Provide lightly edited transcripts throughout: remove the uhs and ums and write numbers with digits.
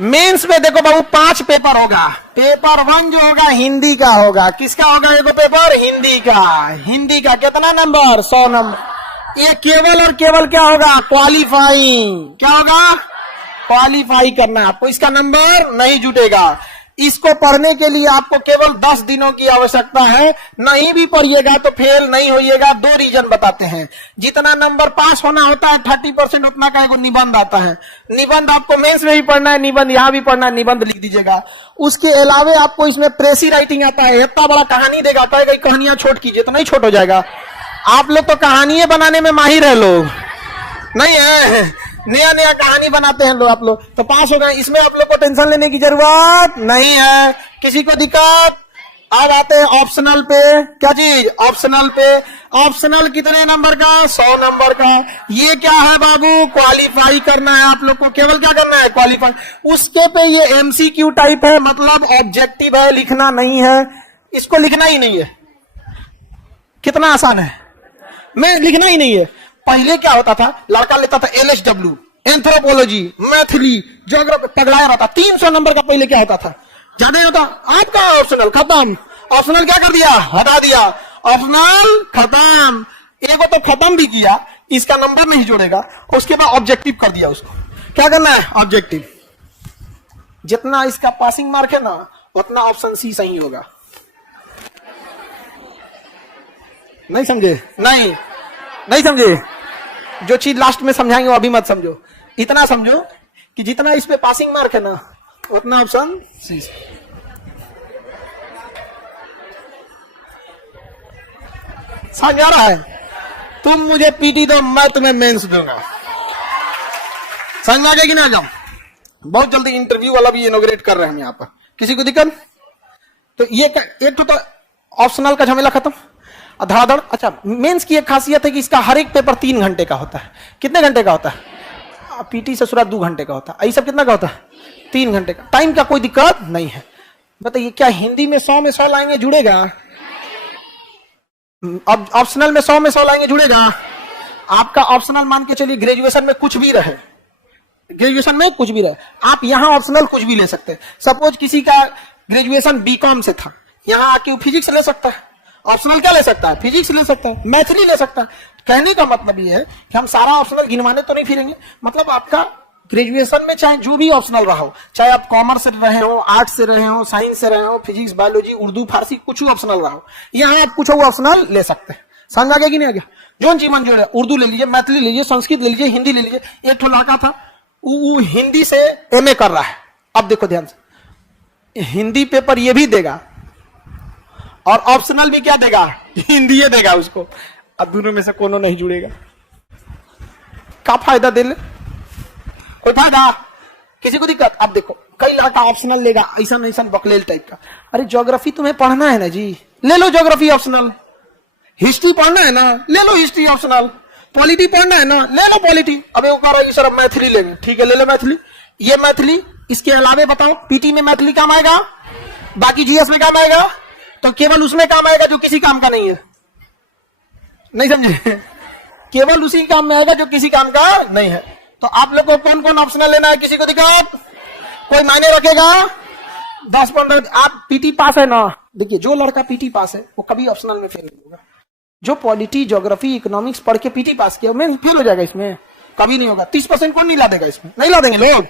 Mains में देखो बाबू 5 paper होगा। पेपर 1 जो होगा हिंदी का होगा। किसका होगा ये पेपर? हिंदी का। हिंदी का कितना नंबर? 100 नंबर। ये केवल और केवल क्या होगा? क्वालिफाइंग। क्या होगा? क्वालिफाई करना है आपको, इसका नंबर नहीं जुटेगा। इसको पढ़ने के लिए आपको केवल 10 दिनों की आवश्यकता है। नहीं भी पढ़िएगा तो फेल नहीं होइएगा। 2 रीजन बताते हैं। जितना नंबर पास होना होता है 30% उतना का एगो निबंध आता है। निबंध आपको मेंस में भी पढ़ना है, निबंध यहां भी पढ़ना है, निबंध लिख दीजिएगा। उसके अलावे आपको इसमें प्रेसी राइटिंग आता है। इतना बड़ा कहानी देगा, कहेगा कहानियां छोट कीजिए तो नहीं छोट हो जाएगा। आप लोग तो कहानियां बनाने में माहिर है, लोग नहीं है, नया नया कहानी बनाते हैं लोग। आप लोग तो पास हो गए, इसमें आप लोग को टेंशन लेने की जरूरत नहीं है। किसी को दिक्कत? अब आते हैं ऑप्शनल पे। क्या चीज? ऑप्शनल पे। ऑप्शनल कितने नंबर का? 100 नंबर का। ये क्या है बाबू? क्वालिफाई करना है आप लोग को। केवल क्या करना है? क्वालिफाई। उसके पे ये एमसीक्यू टाइप है, मतलब ऑब्जेक्टिव है, लिखना नहीं है। इसको लिखना ही नहीं है। कितना आसान है, मैं लिखना ही नहीं है। पहले क्या होता था, लड़का लेता था LSW, एंथ्रोपोलॉजी, मैथिली, ज्योग्राफी, पगलाया रहता। 300 नंबर का पहले क्या होता था, ज्यादा होता। आपका ऑप्शनल खत्म। ऑप्शनल क्या कर दिया? हटा दिया। ऑप्शनल खत्म। एगो तो खत्म भी किया, इसका नंबर नहीं जोड़ेगा। उसके बाद ऑब्जेक्टिव कर दिया। उसको क्या करना है? ऑब्जेक्टिव। जितना इसका पासिंग मार्क है ना, उतना ऑप्शन सी सही होगा। नहीं समझे? नहीं समझे? जो चीज लास्ट में समझाएंगे वो अभी मत समझो। इतना समझो कि जितना इस पे पासिंग मार्क है ना, उतना ऑप्शन सी। समझ आ रहा है? तुम मुझे पीटी दो, मैं तुम्हें मेंस दूंगा। समझ में आ गया कि ना? जाओ, बहुत जल्दी इंटरव्यू वाला भी इनॉग्रेट कर रहे हैं हम यहाँ पर। किसी को दिक्कत? तो ये एक तो ऑप्शनल का झमेला खत्म। धड़ाधड़। अच्छा, मेंस की एक खासियत है कि इसका हर एक पेपर 3 घंटे का होता है। कितने घंटे का होता है? पीटी से शुरुआत 2 घंटे का होता है। ये सब कितना का होता है? 3 घंटे का। टाइम का कोई दिक्कत नहीं है। बताइए, क्या हिंदी में 100 में 100 लाएंगे जुड़ेगा? अब ऑप्शनल में 100 में 100 लाएंगे जुड़ेगा? आपका ऑप्शनल मान के चलिए ग्रेजुएशन में कुछ भी रहे, ग्रेजुएशन में कुछ भी रहे, आप यहां ऑप्शनल कुछ भी ले सकते हैं। सपोज किसी का ग्रेजुएशन बीकॉम से था, यहां आके फिजिक्स ले सकता है। ऑप्शनल क्या ले सकता है? फिजिक्स ले सकता है, मैथिली ले सकता है। कहने का मतलब ये है कि हम सारा ऑप्शनल गिनवाने तो नहीं फिरेंगे। मतलब आपका ग्रेजुएशन में चाहे जो भी ऑप्शनल रहा हो, चाहे आप कॉमर्स से रहे हो, आर्ट्स से रहे हो, साइंस से रहे हो, फिजिक्स, बायोलॉजी, उर्दू, फारसी, कुछ भी ऑप्शनल रहा हो, यहाँ आप कुछ ऑप्शनल ले सकते हैं। समझ आ गया कि नहीं आ गया? जो जीवन जो है, उर्दू ले लीजिए, मैथिली ले लीजिए, संस्कृत ले लीजिए, हिंदी ले लीजिए। एक ठो लड़का था, वो हिंदी से MA कर रहा है। अब देखो ध्यान से, हिंदी पेपर ये भी देगा और ऑप्शनल भी क्या देगा? हिंदी ये देगा उसको। अब दोनों में से कोनो नहीं जुड़ेगा। क्या फायदा दे ले? कोई फायदा? किसी को दिक्कत? अब देखो, कई लड़का ऑप्शनल लेगा, ऐसा बकलेल टाइप का। अरे ज्योग्राफी तुम्हें पढ़ना है ना जी, ले लो ज्योग्राफी ऑप्शनल। हिस्ट्री पढ़ना है ना, ले लो हिस्ट्री ऑप्शननल। पॉलिटी पढ़ना है ना, ले लो पॉलिटी। अब वो कह रहा है सर मैथिली लेंगे, ठीक है ले लो मैथिली। ये मैथिली, इसके अलावे बताओ पीटी में मैथिली काम आएगा, बाकी GS में काम आएगा, तो केवल उसमें काम आएगा जो किसी काम का नहीं है। नहीं समझे? केवल उसी काम में आएगा जो किसी काम का नहीं है। तो आप लोग को कौन कौन ऑप्शनल लेना है? किसी को दिक्कत? कोई मायने रखेगा? 10-15। आप पीटी पास है ना, देखिए जो लड़का पीटी पास है वो कभी ऑप्शनल में फेल नहीं होगा। जो पॉलिटी, ज्योग्राफी, इकोनॉमिक्स पढ़ के पीटी पास किया मैं फेल हो जाएगा, इसमें कभी नहीं होगा। 30% कौन नहीं ला देगा? इसमें नहीं ला देंगे लोग,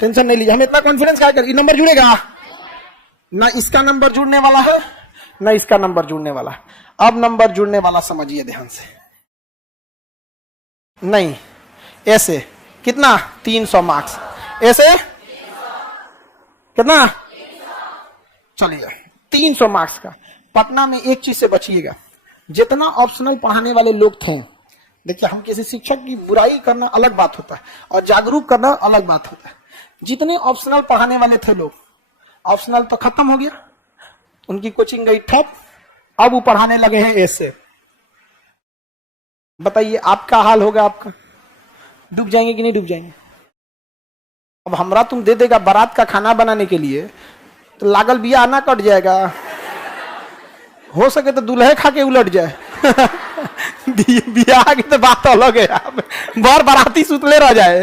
टेंशन नहीं लीजिए। हम इतना कॉन्फिडेंस क्या करें? नंबर जुड़ेगा ना, इसका नंबर जुड़ने वाला है ना, इसका नंबर जुड़ने वाला है। अब नंबर जुड़ने वाला समझिए ध्यान से। नहीं, ऐसे कितना? 300 मार्क्स। ऐसे कितना? चलिए 300 मार्क्स का। पटना में एक चीज से बचिएगा, जितना ऑप्शनल पढ़ाने वाले लोग थे, देखिए हम किसी शिक्षक की बुराई करना अलग बात होता है और जागरूक करना अलग बात होता है। जितने ऑप्शनल पढ़ाने वाले थे लोग, ऑप्शनल तो खत्म हो गया, उनकी कोचिंग गई ठप। अब वो पढ़ाने लगे हैं ऐसे। बताइए आपका हाल होगा, आपका डूब जाएंगे कि नहीं डूब जाएंगे? अब हमरा तुम दे देगा बारात का खाना बनाने के लिए, तो लागल बिया आना कट जाएगा। हो सके तो दूल्हे खा के उलट जाए। बिया की तो बात अलग है, बार बाराती सुतले रह जाए।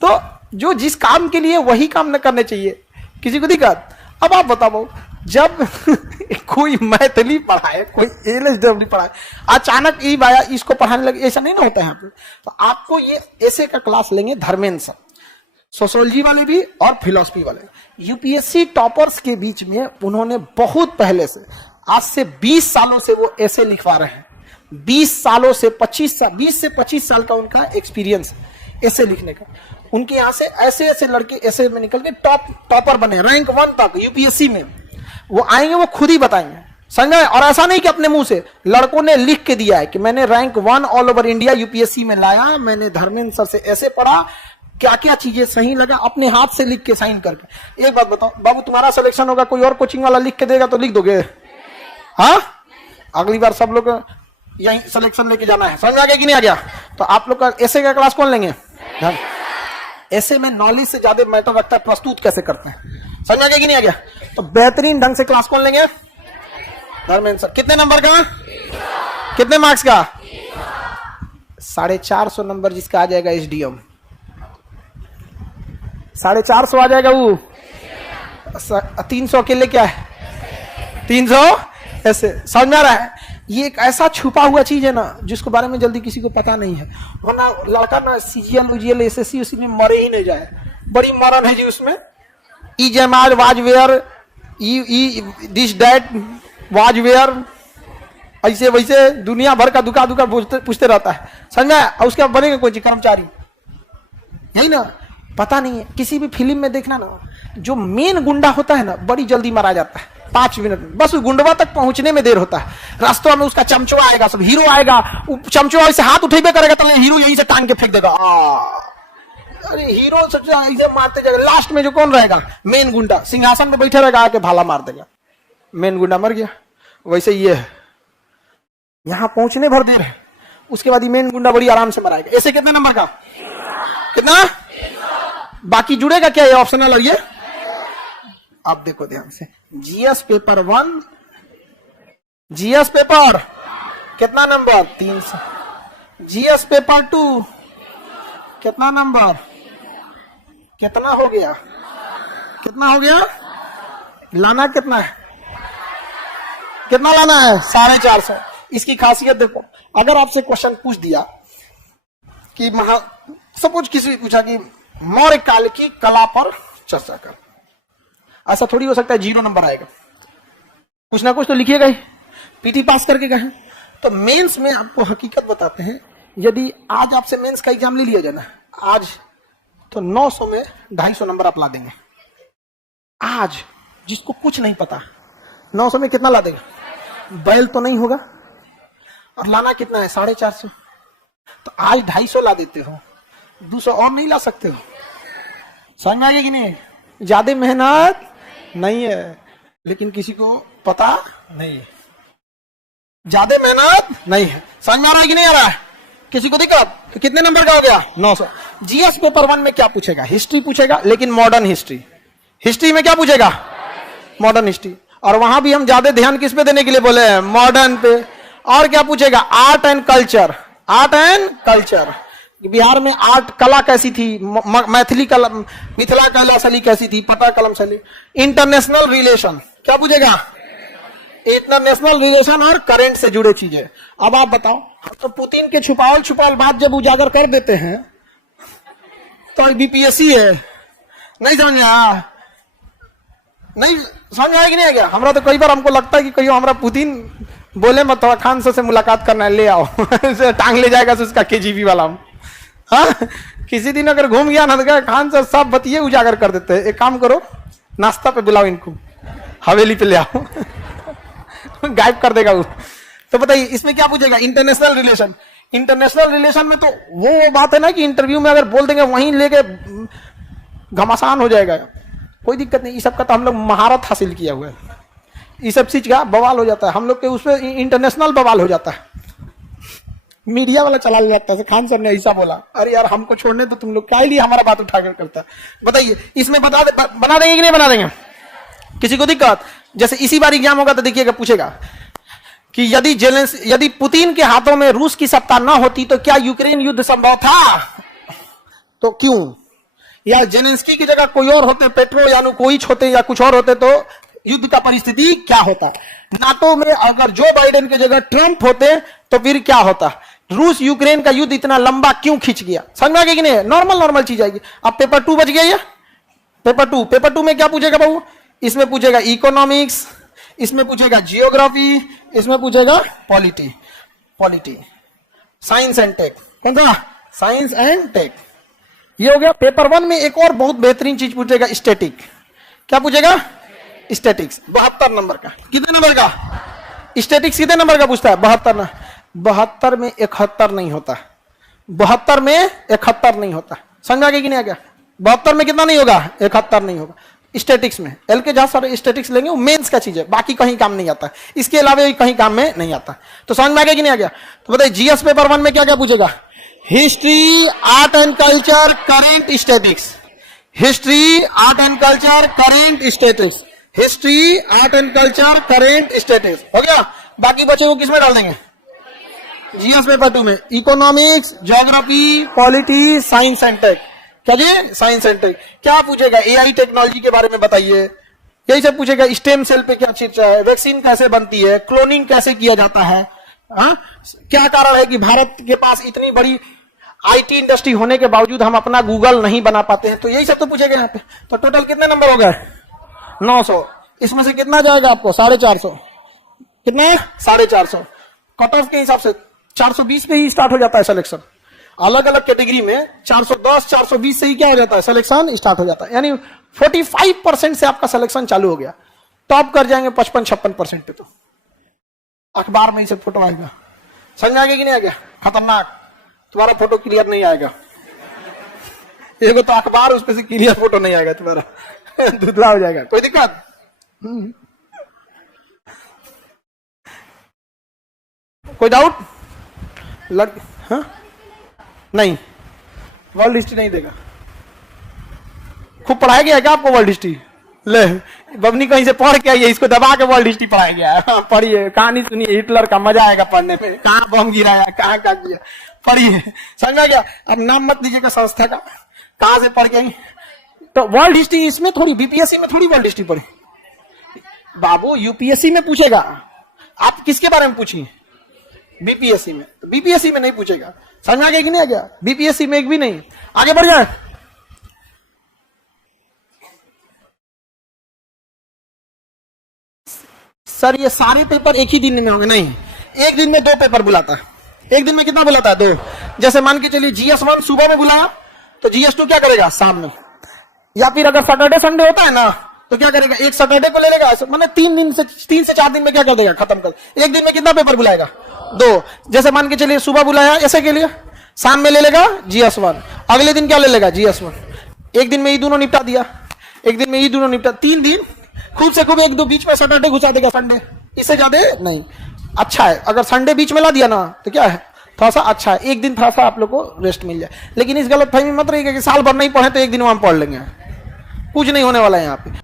तो जो जिस काम के लिए वही काम न करने चाहिए, किसी को दिक्कत। अब आप बताओ, जब कोई मैथिली पढ़ाए, कोई एलएसडब्ल्यू पढ़ाए, अचानक ई आया इसको पढ़ाने लगे, ऐसा नहीं ना होता है यहाँ पे। तो आपको ये ऐसे का क्लास लेंगे धर्मेंद्र सर, सोशियोलॉजी वाले भी और फिलॉसफी वाले। यूपीएससी टॉपर्स के बीच में उन्होंने बहुत पहले से, आज से 20 सालों से वो ऐसे लिखवा रहे हैं। 20 सालों से 25 साल, 20 से 25 साल का उनका एक्सपीरियंस ऐसे लिखने का। उनके यहाँ से ऐसे ऐसे लड़के ऐसे में निकल के टॉपर बने, रैंक 1 तक यूपीएससी में। वो आएंगे, वो खुद ही बताएंगे, समझ में। और ऐसा नहीं कि अपने मुंह से, लड़कों ने लिख के दिया है कि मैंने rank 1 all over India UPSC में लाया, मैंने धर्मेंद्र सर से ऐसे पढ़ा, क्या क्या चीजें सही लगा, अपने हाथ से लिख के साइन करके। एक बात बताओ बाबू, तुम्हारा सिलेक्शन होगा, कोई और कोचिंग वाला लिख के देगा तो लिख दोगे? हाँ, अगली बार सब लोग यही सिलेक्शन लेके जाना है, समझ आ गया कि नहीं आ गया? तो आप लोग का ऐसे का क्लास कौन लेंगे? ऐसे में नॉलेज से ज्यादा मैटर रखता है प्रस्तुत कैसे करते हैं, समझ आ गया कि नहीं आ गया? तो बेहतरीन ढंग से क्लास कौन लेंगे? धर्मेंद्र सर। कितने नंबर का? कितने मार्क्स का? 450 नंबर जिसका आ जाएगा एसडीएम, 450 आ जाएगा। वो 300 के लिए क्या है? 300 ऐसे, समझ में आ रहा है? ये एक ऐसा छुपा हुआ चीज है ना, जिसके बारे में जल्दी किसी को पता नहीं है। वरना लड़का ना सीजीएल उजीएल एसएससी उसी में मरे ही नहीं जाए, बड़ी मरण है जी उसमें। ई जमाल वाजवेयर, ई दिस डैट वाजवेयर, ऐसे वैसे दुनिया भर का दुका दुका पूछते रहता है, समझ में? और उसके बाद बनेगा कोई कर्मचारी, यही ना? पता नहीं है। किसी भी फिल्म में देखना ना, जो मेन गुंडा होता है ना, बड़ी जल्दी मारा जाता है, 5 मिनट में। बस उस गुंडवा तक पहुंचने में देर होता है। रास्तों में उसका चमचुआ आएगा, सब हीरो आएगा, चमचुआ ऐसे हाथ उठेबे करेगा तो हीरो यहीं से टांग के फेंक देगा। अरे हीरो सबसे ऐसे मारते जाएगा। लास्ट में जो कौन रहेगा? मेन गुंडा सिंहासन में बैठे रहेगा, आके भाला मार देगा, मेन गुंडा मर गया। वैसे ये है, यहां पहुंचने भर देर है, उसके बाद मेन गुंडा बड़ी आराम से मराएगा। ऐसे कितने नंबर का? कितना? बाकी जुड़ेगा क्या? ये ऑप्शनल है। ये आप देखो ध्यान से, जीएस पेपर 1, जीएस पेपर कितना नंबर? 300। जीएस पेपर 2 कितना नंबर? कितना हो गया? कितना हो गया? लाना कितना है? कितना लाना है? 450। इसकी खासियत देखो, अगर आपसे क्वेश्चन पूछ दिया कि सपोज किसी ने पूछा कि मौर्य काल की कला पर चर्चा कर, ऐसा थोड़ी हो सकता है 0 नंबर आएगा। कुछ ना कुछ तो लिखिएगा ही, पीटी पास करके गए। तो मेंस में आपको हकीकत बताते हैं, यदि आज आपसे मेंस का एग्जाम ले लिया जाए ना आज, तो 900 में 250 नंबर आप ला देंगे। आज जिसको कुछ नहीं पता 900 में कितना ला देगा? बैल तो नहीं होगा, और लाना कितना है? 450। तो आज 250 ला देते हो, 200 और नहीं ला सकते हो। समझ में आ गया कि नहीं? ज्यादा मेहनत नहीं है, लेकिन किसी को पता नहीं है। ज्यादा मेहनत नहीं है। समझ में आ रहा है कि नहीं आ रहा है? किसी को दिक्कत? तो कितने नंबर का हो गया? 900। जीएस पेपर 1 में क्या पूछेगा? हिस्ट्री पूछेगा, लेकिन मॉडर्न हिस्ट्री। हिस्ट्री में क्या पूछेगा? Modern history. और वहां भी हम ज्यादा ध्यान किस पे देने के लिए बोले हैं? मॉडर्न पे। और क्या पूछेगा? Art and culture. Art and culture, Bihar में आर्ट कला कैसी थी, मैथिली कला, मिथिला कला शैली कैसी थी, पटा कलम शैली। इंटरनेशनल रिलेशन क्या पूछेगा? इंटरनेशनल रिलेशन और करंट से जुड़े चीजें। अब आप बताओ, तो पुतिन के छुपावल बात जब उजागर कर देते हैं तो बीपीएससी है। नहीं समझ आया? नहीं समझ आया कि नहीं आ गया? हमरा तो कई बार हमको लगता है कि कहीं हमरा पुतिन बोले मत, थोड़ा खान सर से मुलाकात करना है, ले आओ टांग ले जाएगा उसका केजीबी वाला। हाँ, किसी दिन अगर घूम गया ना तो खान सर सब बतिए उजागर कर देते हैं। एक काम करो, नाश्ता पे बुलाओ इनको, हवेली पे ले आओ गायब कर देगा वो। तो बताइए इसमें क्या पूछेगा? International relation. इंटरनेशनल रिलेशन में तो वो बात है ना कि इंटरव्यू में अगर बोल देंगे वहीं लेके घमासान हो जाएगा। कोई दिक्कत नहीं, इस सब का तो हम लोग महारत हासिल किया हुआ है। इस सब चीज का बवाल हो जाता है हम लोग के, उसमें इंटरनेशनल बवाल हो जाता है। मीडिया वाला चला जाता है, खान सर ने ऐसा बोला, अरे यार हमको छोड़ने तो तुम लोग क्या लिए हमारा बात उठाकर करता है। बताइए इसमें बना देंगे कि नहीं बना देंगे? किसी को दिक्कत? जैसे इसी बार एग्जाम होगा तो देखिएगा, पूछेगा कि यदि पुतिन के हाथों में रूस की सत्ता न होती तो क्या यूक्रेन युद्ध संभव था? तो क्यों? या जेलेंस्की की जगह कोई और होते, पेट्रो यानुकोविच होते या कुछ और होते, तो युद्ध का परिस्थिति क्या होता? नाटो में अगर जो बाइडेन की जगह ट्रंप होते तो फिर क्या होता? रूस यूक्रेन का युद्ध इतना लंबा क्यों खिंच गया? समझ में आ गया कि नहीं? नॉर्मल चीज आएगी। अब पेपर 2 बच गया। ये पेपर टू में क्या पूछेगा बाबू? इसमें पूछेगा इकोनॉमिक्स, इसमें पूछेगा जियोग्राफी, इसमें पूछेगा पॉलिटी, साइंस एंड टेक। कौन सा? Science and tech. ये हो गया। पेपर 1 में एक और बहुत बेहतरीन चीज पूछेगा, स्टैटिक। क्या पूछेगा? स्टैटिक्स 72 नंबर का। कितने नंबर का? स्टैटिक्स कितने नंबर का पूछता है? 72 72 में 71 नहीं होता। 72 में 71 नहीं होता। समझ में आ गया कि नहीं आ गया? 72 में कितना नहीं होगा? 71 नहीं होगा स्टैटिक्स में। एल के जहां सारे स्टैटिक्स लेंगे वो मेंस का चीज है, बाकी कहीं काम नहीं आता। इसके अलावा कहीं काम में नहीं आता। तो समझ में आ गया कि नहीं आ गया? तो बताइए जीएस पेपर 1 में क्या क्या पूछेगा? History, art and culture, current statics. History, art and culture, current statics. History, art and culture, current statics. हो गया। बाकी बचे वो किसमें डाल देंगे? जीएस पेपर 2 में economics, geography, polity, science and tech. क्या जी? Science and tech. क्या पूछेगा? एआई टेक्नोलॉजी के बारे में बताइए। यही सब पूछेगा। स्टेम सेल पे क्या चर्चा है? वैक्सीन कैसे बनती है? क्लोनिंग कैसे किया जाता है? हाँ, क्या कारण है कि भारत के पास इतनी बड़ी आईटी इंडस्ट्री होने के बावजूद हम अपना गूगल नहीं बना पाते हैं? तो यही सब तो पूछेगा यहाँ पे। तो टोटल कितने नंबर हो गए? 900। इसमें से कितना जाएगा आपको? 450। कितने? 450। कट ऑफ के हिसाब से 420 पे ही स्टार्ट हो जाता है सिलेक्शन। अलग अलग कैटेगरी में 410 420 से ही क्या हो जाता है? सिलेक्शन स्टार्ट हो जाता है। यानी 45% से आपका सिलेक्शन चालू हो गया। टॉप कर जाएंगे 55-56% पे। तो अखबार में से फोटो आएगा। समझ में आ गया कि नहीं आ गया? खतरनाक। तुम्हारा फोटो क्लियर नहीं आएगा। एक तो अखबार, उस पे से क्लियर फोटो नहीं आएगा तुम्हारा। धुंधला हो जाएगा। कोई दिक्कत? कोई डाउट? हाँ? नहीं, वर्ल्ड हिस्ट्री नहीं देगा। खूब पढ़ाया गया है क्या आपको वर्ल्ड हिस्ट्री? ले बबनी कहीं से पढ़ के आइए, इसको दबा के वर्ल्ड हिस्ट्री पढ़ाया गया है। पढ़िए, कहानी सुनिए, हिटलर का मजा आएगा पढ़ने में। कहाँ बम गिराया, कहाँ क्या किया, पढ़िए। समझ आ गया? अब नाम मत लीजिएगा संस्था का, कहां से पढ़ के आई। तो वर्ल्ड हिस्ट्री इसमें थोड़ी, बीपीएससी में थोड़ी वर्ल्ड हिस्ट्री पढ़ी बाबू। यूपीएससी में पूछेगा। आप किसके बारे में पूछिए? बीपीएससी में। बीपीएससी में नहीं पूछेगा। समझ में आ गया कि नहीं आ गया? बीपीएससी में एक भी नहीं। आगे बढ़ जाए। सर ये सारे पेपर एक ही दिन में होंगे? नहीं, एक दिन में 2 पेपर बुलाता है। एक दिन में कितना बुलाता है? 2। जैसे मान के चलिए जीएस1 सुबह में बुलाया तो जीएस2 क्या करेगा? शाम में। या फिर अगर सैटरडे संडे होता है ना तो क्या करेगा? एक सैटरडे को ले लेगा, मैंने 3 से 4 दिन में क्या कर देगा? खत्म कर। एक दिन में कितना पेपर बुलाएगा? 2। जैसे मान के चलिए सुबह बुलाया ऐसे के लिए, शाम में ले लेगा जीएस1, अगले दिन क्या ले लेगा? जीएस1। एक दिन में ये दोनों निपटा दिया, एक दिन में ये दोनों निपटा। 3 दिन खूब से खूब, 1-2 बीच में सैटरडे घुसा देगा, संडे। इससे ज्यादा नहीं। अच्छा है अगर संडे बीच में ला दिया ना तो क्या है? थोड़ा सा अच्छा है, एक दिन थोड़ा सा आप लोग को रेस्ट मिल जाए। लेकिन इस गलत फहमी मत रहिएगा कि साल भर नहीं पढ़े तो एक दिन वहां पढ़ लेंगे। कुछ नहीं होने वाला है यहाँ पे।